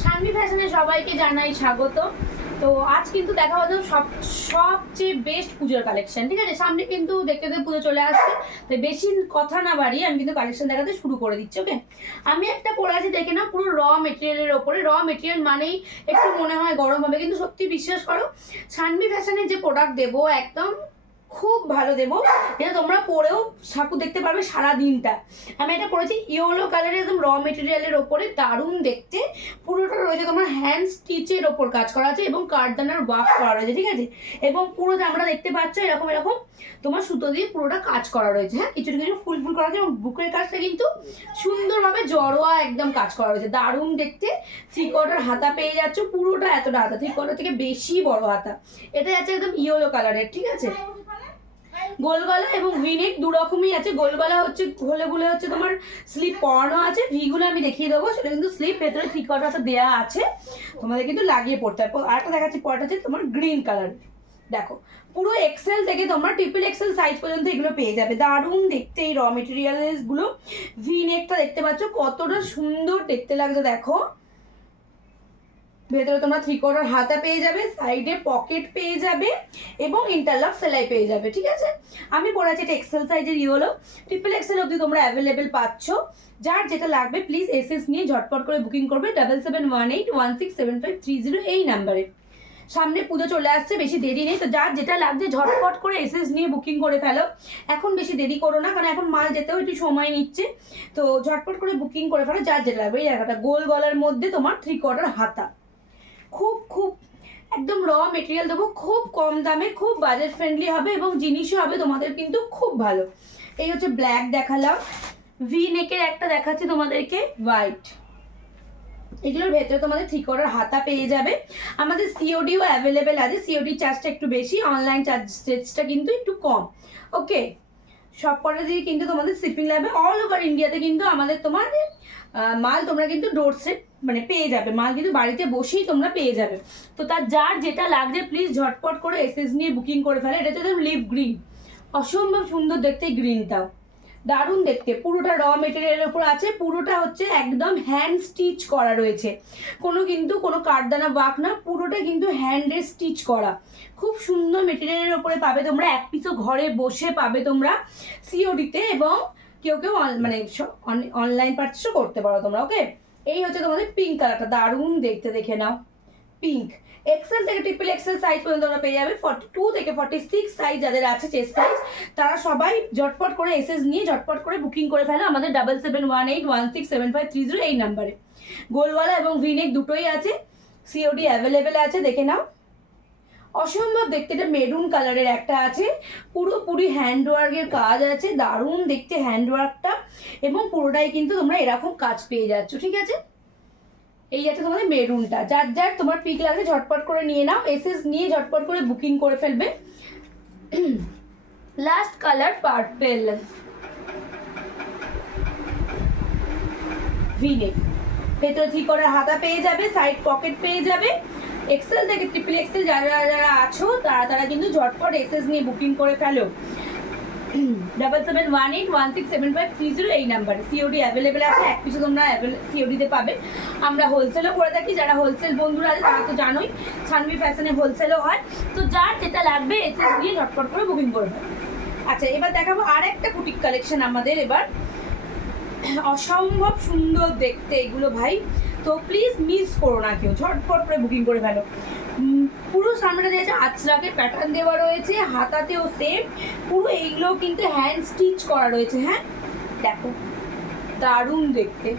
শানভি ফ্যাশনে সবাইকে জানাই স্বাগত। তো আজ কিন্তু দেখা হলো সবচেয়ে বেস্ট পুজোর কালেকশন, ঠিক আছে। সামনে কিন্তু দেখতে দেখতে পুজো চলে আসছে, তো বেশি কথা না বাড়িয়ে আমি কিন্তু কালেকশন দেখাতে শুরু করে দিচ্ছি। ওকে, আমি একটা পরে আছি, দেখে না, পুরো র মেটেরিয়ালের ওপরে। র মেটেরিয়াল মানেই একটু মনে হয় গরম হবে, কিন্তু সত্যি বিশ্বাস করো, শানভি ফ্যাশনের যে প্রোডাক্ট দেবো একদম খুব ভালো দেবো, যেটা তোমরা পরেও ঠাকুর দেখতে পারবে সারা দিনটা। আমি এটা পরেছি ইয়েলো কালারের, একদম র মেটেরিয়ালের ওপরে, দারুণ দেখতে। পুরোটা রয়েছে তোমার হ্যান্ড স্টিচের ওপর কাজ করা আছে এবং কারদানার ওয়ার্ক করা রয়েছে, ঠিক আছে। এবং পুরো জামাটা দেখতে পাচ্ছ এরকম এরকম তোমার সুতো দিয়ে পুরোটা কাজ করা রয়েছে। হ্যাঁ, কিছু কিছু ফুল ফুল করা আছে এবং বুকের কাজটা কিন্তু সুন্দরভাবে জড়োয়া একদম কাজ করা রয়েছে, দারুণ দেখতে। 3/4 হাতা পেয়ে যাচ্ছ, পুরোটা এতটা হাতা, 3/4 থেকে বেশি বড় হাতা। এটা আছে একদম ইয়েলো কালারের, ঠিক আছে। গোলগলা এবং ভিনেক দু রকমই আছে। গোলগলা হচ্ছে হলে হচ্ছে তোমার স্লিপ পরানো আছে, ভিগুলো আমি দেখিয়ে দেবো, সেটা কিন্তু স্লিপ ভেতরে 3/4 দেওয়া আছে, তোমাদের কিন্তু লাগিয়ে পড়তে হবে। আরেকটা দেখাচ্ছি, পরটা হচ্ছে তোমার গ্রিন কালার। দেখো, পুরো এক্সেল থেকে তোমরা ট্রিপল এক্সেল সাইজ পর্যন্ত এগুলো পেয়ে যাবে, দারুণ দেখতে। এই র মেটেরিয়ালস গুলো, ভিনেকটা দেখতে পাচ্ছ কতটা সুন্দর দেখতে লাগছে, দেখো। ভেতরে তোমরা 3/4 হাতা পেয়ে যাবে, সাইডে পকেট পেয়ে যাবে এবং ইন্টারলক সেলাই পেয়ে যাবে, ঠিক আছে। আমি পড়াচ্ছি এটা এক্সেল সাইজের ইয়েলো, ট্রিপল এক্সেল অবধি তোমরা অ্যাভেলেবেল পাচ্ছ। যার যেটা লাগবে প্লিজ এসএস নিয়ে ঝটপট করে বুকিং করবে 7718167530 এই নাম্বারে। সামনে পুজো চলে আসছে, বেশি দেরি নেই, তো যার যেটা লাগছে ঝটপট করে এসএস নিয়ে বুকিং করে ফেলো। এখন বেশি দেরি করো না, কারণ এখন মাল যেতেও একটু সময় নিচ্ছে, তো ঝটপট করে বুকিং করে ফেলো যার যেটা লাগবে। এই জায়গাটা গোল গলার মধ্যে তোমার 3/4 হাতা, খুব খুব একদম র মেটেরিয়াল দেবো, খুব কম দামে, খুব বাজেট ফ্রেন্ডলি হবে এবং জিনিসও হবে তোমাদের কিন্তু খুব ভালো। এই হচ্ছে ব্ল্যাক দেখালাম, ভি নেকের একটা দেখাচ্ছি তোমাদেরকে হোয়াইট। এগুলোর ভেতরে তোমাদের 3/4 হাতা পেয়ে যাবে। আমাদের সিওডিও অ্যাভেলেবেল আছে, সিওডি চার্জটা একটু বেশি, অনলাইন চার্জটা কিন্তু একটু কম। ওকে, সব কটা দিয়ে কিন্তু তোমাদের শিপিং লাগবে। অল ওভার ইন্ডিয়াতে কিন্তু আমাদের তোমাদের মাল তোমরা কিন্তু ডোর স্টেপ মানে পেয়ে যাবে, মাল কিন্তু বাড়িতে বসেই তোমরা পেয়ে যাবে। তো তার যার যেটা লাগবে প্লিজ ঝটপট করে এসএস নিয়ে বুকিং করে ফেলে। এটা হচ্ছে লিভ গ্রিন, অসম্ভব সুন্দর দেখতে এই গ্রিনটাও, দারুণ দেখতে। পুরোটা র মেটেরিয়ালের উপর আছে, পুরোটা হচ্ছে একদম হ্যান্ড স্টিচ করা রয়েছে, কোনো কারদানা ওয়ার্ক না, পুরোটা কিন্তু হ্যান্ডে স্টিচ করা। খুব সুন্দর মেটেরিয়ালের উপরে পাবে তোমরা, এক পিসও ঘরে বসে পাবে তোমরা সিওডিতে, এবং কেউ কেউ মানে অনলাইন পারচেসও করতে পারো তোমরা। ওকে, এই হচ্ছে তোমাদের পিঙ্ক কালারটা, দারুণ দেখতে, দেখে নাও। পিঙ্ক এক্সেল থেকে ট্রিপল এক্সেল সাইজ পর্যন্ত তোমরা পেয়ে যাবে। 42 থেকে 46 সাইজ যাদের আছে চেস্ট সাইজ, তারা সবাই ঝটপট করে এসএস নিয়ে ঝটপট করে বুকিং করে ফেলো আমাদের 7718167530 এই নাম্বারে। গোলওয়ালা এবং ভিনেক দুটোই আছে, সিওডি অ্যাভেলেবেল আছে, দেখে নাও। অসম্ভব দেখতে, এটা মেরুন কালারের একটা আছে, পুরোপুরি হ্যান্ডওয়ার্কের কাজ আছে, দারুণ দেখতে হ্যান্ডওয়ার্কটা, এবং পুরোটাই কিন্তু তোমরা এরকম কাজ পেয়ে যাচ্ছ, ঠিক আছে। এই আছে তোমাদের মেরুনটা, যার যার তোমার পিক লাগবে ঝটপট করে নিয়ে নাও, এসএস নিয়ে ঝটপট করে বুকিং করে ফেলবে। লাস্ট কালার পার্পেল, ভিনেক, ভেতরে 3/4 হাতা পেয়ে যাবে, সাইড পকেট পেয়ে যাবে। এক্সেল থেকে ট্রিপল এক্সেল যারা যারা আছো তারা কিন্তু ঝটপট এসএস নিয়ে বুকিং করে ফেলো 7718167530 এই নাম্বারে। সিওডি অ্যাভেলেবেল আছে, এক পিছু তোমরা সিওডিতে পাবে। আমরা হোলসেলও করে থাকি, যারা হোলসেল বন্ধুরা আছে তারা তো জানোই শানভি ফ্যাশনে হোলসেলও হয়। তো যার যেটা লাগবে এসএস নিয়ে ঝটপট করে বুকিং করবে। আচ্ছা, এবার দেখাবো আর একটা বুটিক কালেকশন আমাদের, এবার অসম্ভব সুন্দর দেখতে এগুলো ভাই, তো প্লিজ মিস করো না কেউ, ঝটপট করে বুকিং করে ফেলো। পুরো সামনে দিয়েছে আঁচড়াকের প্যাটার্ন দেওয়া রয়েছে, হাতাতেও সেম, পুরো এইগুলো কিন্তু হ্যান্ড স্টিচ করা রয়েছে। হ্যাঁ, দেখো দারুণ দেখতে,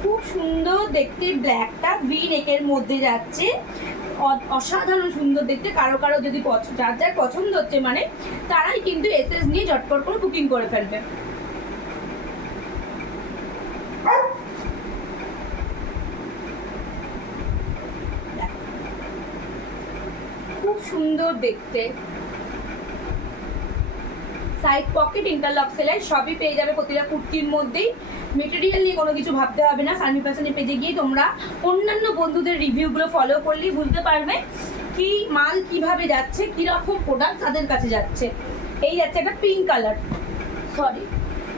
খুব সুন্দর দেখতে। ব্ল্যাকটা ভি নেকের মধ্যে যাচ্ছে, অসাধারণ সুন্দর দেখতে। কারো কারো যদি যার যার পছন্দ হচ্ছে মানে তারাই কিন্তু এসএস নিয়ে ঝটপট করে বুকিং করে ফেলবে। খুব সুন্দর দেখতে, সাইড পকেট ইন্টারলক সেলাই সবই পেয়ে যাবে প্রতিটা কুর্তির মধ্যেই। মেটেরিয়াল নিয়ে কোনো কিছু ভাবতে হবে না, শানভি ফ্যাশনের পেজে গিয়ে তোমরা অন্যান্য বন্ধুদের রিভিউগুলো ফলো করলেই বুঝতে পারবে কি মাল কিভাবে যাচ্ছে, কীরকম প্রোডাক্ট তাদের কাছে যাচ্ছে। এই যাচ্ছে একটা পিঙ্ক কালার, সরি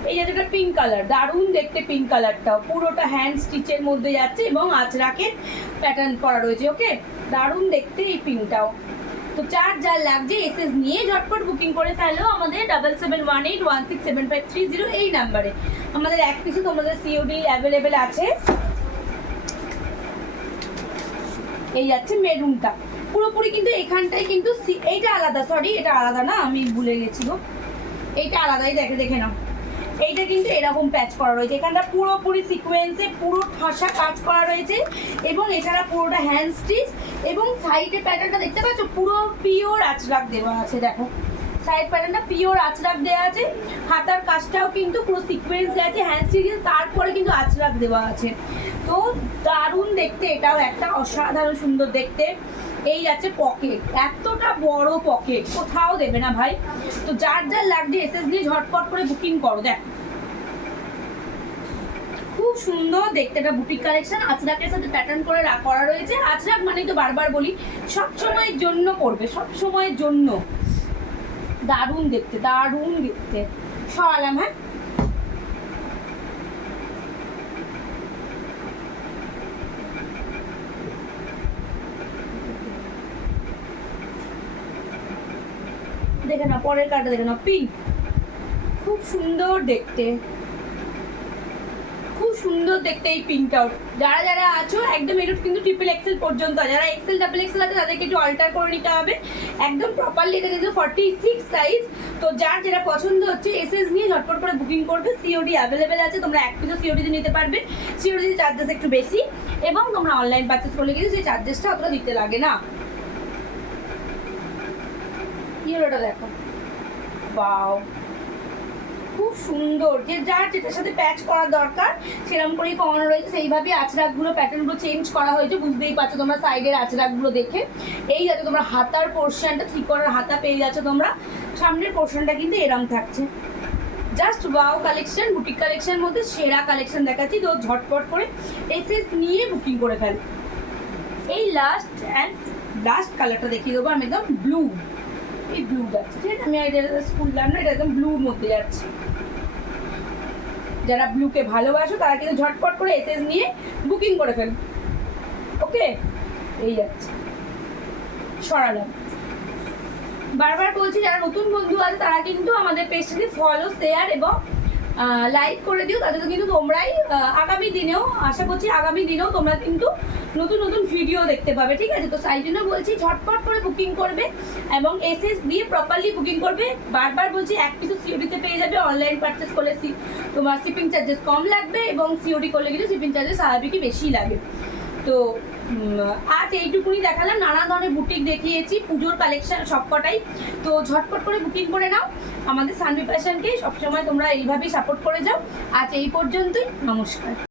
এই যে একটা পিঙ্ক কালার, দারুণ দেখতে পিঙ্ক কালারটাও, পুরোটা হ্যান্ড স্টিচের মধ্যে যাচ্ছে এবং আঁচড়াকের প্যাটার্ন করা রয়েছে। ওকে, দারুণ দেখতে এই পিঙ্কটাও। তো যার লাগছে এসএস নিয়ে ঝটপট বুকিং করে ফেলো আমাদের 7718167530 এই নাম্বারে। আমাদের এক পিসে তোমাদের সিওডি অ্যাভেলেবেল আছে। এই যাচ্ছে মেরুনটা পুরোপুরি, কিন্তু এখানটায় কিন্তু এইটা আলাদা, সরি এটা আলাদা না, আমি ভুলে গেছি গো, এইটা আলাদাই, দেখে নাও। এইটা কিন্তু এরকম প্যাচ করা রয়েছে, এখানটা পুরোপুরি সিকোয়েন্সে পুরো ঠাসা কাজ করা রয়েছে এবং এছাড়া পুরোটা হ্যান্ড স্টিচ এবং সাইডে প্যাটার্নটা দেখতে পাচ্ছ পুরো পিওর আঁচড়াক দেওয়া আছে। দেখো সাইড প্যাটার্নটা পিওর আঁচড়াক দেওয়া আছে, হাতার কাজটাও কিন্তু পুরো সিকোয়েন্স দেওয়া আছে, হ্যান্ড স্টিচ, তারপরে কিন্তু আঁচড়াক দেওয়া আছে। তো দারুণ দেখতে, এটাও একটা অসাধারণ সুন্দর দেখতে। এই আছে পকেট, এতটা বড় পকেট কোথাও দেবে না ভাই। তো যার লাগছে এসএস দিয়ে ঝটপট করে বুকিং করো। দেখ খুব সুন্দর দেখতে, এটা বুটিক কালেকশন, আঁচড়াকের সাথে প্যাটার্ন করে করা রয়েছে। আঁচড়াক মানে তো বারবার বলি সব সময়ের জন্য পরবে, সব সময়ের জন্য। দারুণ দেখতে, দারুণ দেখতে। সরালাম, হ্যাঁ দেখে না, পরের কার্ডটা দেখে না, পিঙ্ক, খুব সুন্দর দেখতে, খুব সুন্দর দেখতে এই পিঙ্কটাও। যারা আছো একদম এটা কিন্তু ট্রিপল এক্সেল পর্যন্ত, যারা এক্সেল ডাবল এক্সেল আছে তাদেরকে একটু অল্টার করে নিতে হবে একদম প্রপারলি। এটা কিন্তু 46 সাইজ। তো যার যেটা পছন্দ হচ্ছে এসএস নিয়ে ঝটপট করে বুকিং করবে। সিওডি অ্যাভেলেবেল আছে, তোমরা এক পিসও সিওডিতে নিতে পারবে। সিওডিতে চার্জেস একটু বেশি এবং তোমরা অনলাইন পারচেস করলে কিন্তু সেই চার্জেসটা অতটা দিতে লাগে না। ইয়েলোটা দেখো, বাও খুব সুন্দর, যে যার যেটার সাথে প্যাচ করার দরকার সেরকম করেই কমানো রয়েছে। সেইভাবে আঁচড়াকগুলো প্যাটার্নগুলো চেঞ্জ করা হয়েছে, বুঝতেই পারছো তোমরা সাইডের আঁচড়াকগুলো দেখে। এই যাতে তোমরা হাতার পোর্শনটা ঠিক করার হাতা পেয়ে যাচ্ছ তোমরা, সামনের পোর্শনটা কিন্তু এরম থাকছে। জাস্ট ওয়াও কালেকশন, বুটিক কালেকশনের মধ্যে সেরা কালেকশন দেখাচ্ছি। তো ঝটপট করে এসএস নিয়ে বুকিং করে ফেল। এই লাস্ট কালারটা দেখিয়ে দেবো আমি, একদম ব্লু, এই ব্লু যাচ্ছে, ঠিক আছে, আমি খুললাম না, এটা একদম ব্লুর মধ্যে যাচ্ছে। যারা ব্লুকে ভালোবাসো তারা কিন্তু ঝটপট করে এসএস নিয়ে বুকিং করে ফেল। ওকে, এই যাচ্ছে, সরালাম। বারবার বলছি যারা নতুন বন্ধু আছে তারা কিন্তু আমাদের পেজটাকে ফলো, শেয়ার এবং লাইক করে দিও, তাদের কিন্তু তোমরাই আগামী দিনেও, আশা করছি আগামী দিনেও তোমরা কিন্তু নতুন নতুন ভিডিও দেখতে পাবে, ঠিক আছে। তো তাই জন্য বলছি ঝটপট করে বুকিং করবে এবং এসএস দিয়ে প্রপারলি বুকিং করবে। বারবার বলছি এক পিসও সিওডিতে পেয়ে যাবে, অনলাইন পারচেস করলে তোমার শিপিং চার্জেস কম লাগবে এবং সিওডি করলে কিন্তু শিপিং চার্জেস স্বাভাবিকই বেশি লাগে। তো আজ এইটুকুনি দেখালাম, নানা ধরনের বুটিক দেখিয়েছি, পুজোর কালেকশন সবকটাই। তো ঝটপট করে বুকিং করে নাও, আমাদের সানভি ফ্যাশনকে সবসময় তোমরা এইভাবেই সাপোর্ট করে যাও। আজ এই পর্যন্তই, নমস্কার।